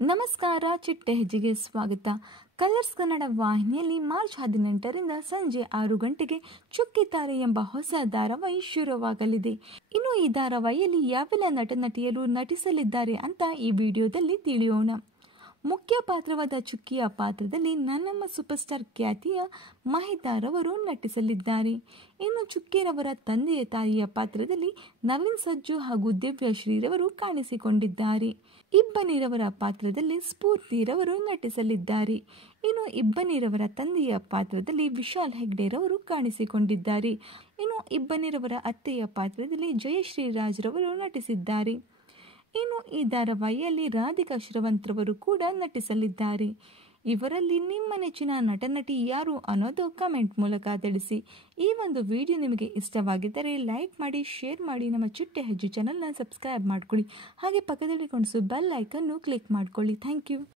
ನಮಸ್ಕಾರ, ಚಿಟ್ಟೆ ಹೆಜ್ಜೆಗೆ ಸ್ವಾಗತ. ಕಲರ್ಸ್ ಕನ್ನಡ ವಾಹಿನಿಯಲ್ಲಿ ಮಾರ್ಚ್ 18ರಿಂದ ಸಂಜೆ 6 ಗಂಟೆಗೆ ಚುಕ್ಕಿ ತಾರೆ ಎಂಬ ಹೊಸ ಧಾರಾವಾಹಿ ಶುರುವಾಗಲಿದೆ. ಇನ್ನು ಈ ಧಾರಾವಾಹಿಯಲ್ಲಿ ಯಾವೆಲ್ಲ ನಟನಟಿಯರು ನಟಿಸಲಿದ್ದಾರೆ ಅಂತ ಈ ವಿಡಿಯೋದಲ್ಲಿ ತಿಳಿಯೋಣ. ಮುಖ್ಯ ಪಾತ್ರವಾದ ಚುಕ್ಕಿಯ ಪಾತ್ರದಲ್ಲಿ ನನ್ನಮ್ಮ ಸೂಪರ್ ಸ್ಟಾರ್ ಖ್ಯಾತಿಯ ಮಹಿತಾರವರು ನಟಿಸಲಿದ್ದಾರೆ. ಇನ್ನು ಚುಕ್ಕಿರವರ ತಂದೆಯ ತಾಯಿಯ ಪಾತ್ರದಲ್ಲಿ ನವೀನ್ ಸಜ್ಜು ಹಾಗೂ ದಿವ್ಯ ಶ್ರೀರವರು ಕಾಣಿಸಿಕೊಂಡಿದ್ದಾರೆ. ಇಬ್ಬನಿರವರ ಪಾತ್ರದಲ್ಲಿ ಸ್ಫೂರ್ತಿರವರು ನಟಿಸಲಿದ್ದಾರೆ. ಇನ್ನು ಇಬ್ಬನಿರವರ ತಂದೆಯ ಪಾತ್ರದಲ್ಲಿ ವಿಶಾಲ್ ಹೆಗ್ಡೆರವರು ಕಾಣಿಸಿಕೊಂಡಿದ್ದಾರೆ. ಇನ್ನು ಇಬ್ಬನಿರವರ ಅತ್ತೆಯ ಪಾತ್ರದಲ್ಲಿ ಜಯಶ್ರೀ ರಾಜ್ರವರು ನಟಿಸಿದ್ದಾರೆ. ಇನ್ನು ಈ ಧಾರಾವಾಹಿಯಲ್ಲಿ ರಾಧಿಕಾ ಶ್ರವಂತ್ರವರು ಕೂಡ ನಟಿಸಲಿದ್ದಾರೆ. ಇವರಲ್ಲಿ ನಿಮ್ಮ ನೆಚ್ಚಿನ ನಟನಟಿ ಯಾರು ಅನ್ನೋದು ಕಮೆಂಟ್ ಮೂಲಕ ತಿಳಿಸಿ. ಈ ಒಂದು ವಿಡಿಯೋ ನಿಮಗೆ ಇಷ್ಟವಾಗಿದ್ದರೆ ಲೈಕ್ ಮಾಡಿ, ಶೇರ್ ಮಾಡಿ, ನಮ್ಮ ಚಿಟ್ಟೆ ಹೆಜ್ಜೆ ಚಾನಲ್ನ ಸಬ್ಸ್ಕ್ರೈಬ್ ಮಾಡ್ಕೊಳ್ಳಿ. ಹಾಗೆ ಪಕ್ಕದಲ್ಲಿ ಕಾಣಿಸೋ ಬೆಲ್ ಐಕನ್ನು ಕ್ಲಿಕ್ ಮಾಡ್ಕೊಳ್ಳಿ. Thank you.